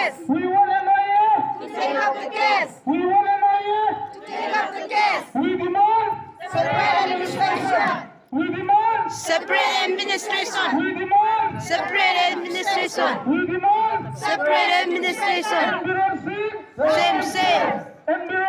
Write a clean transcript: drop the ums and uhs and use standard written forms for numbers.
case. We want MIA To take up the case. We want MIA To take up the case. We demand Separate administration. We demand Separate administration. We demand Separate administration. We demand Separate administration. Environ Same. Environ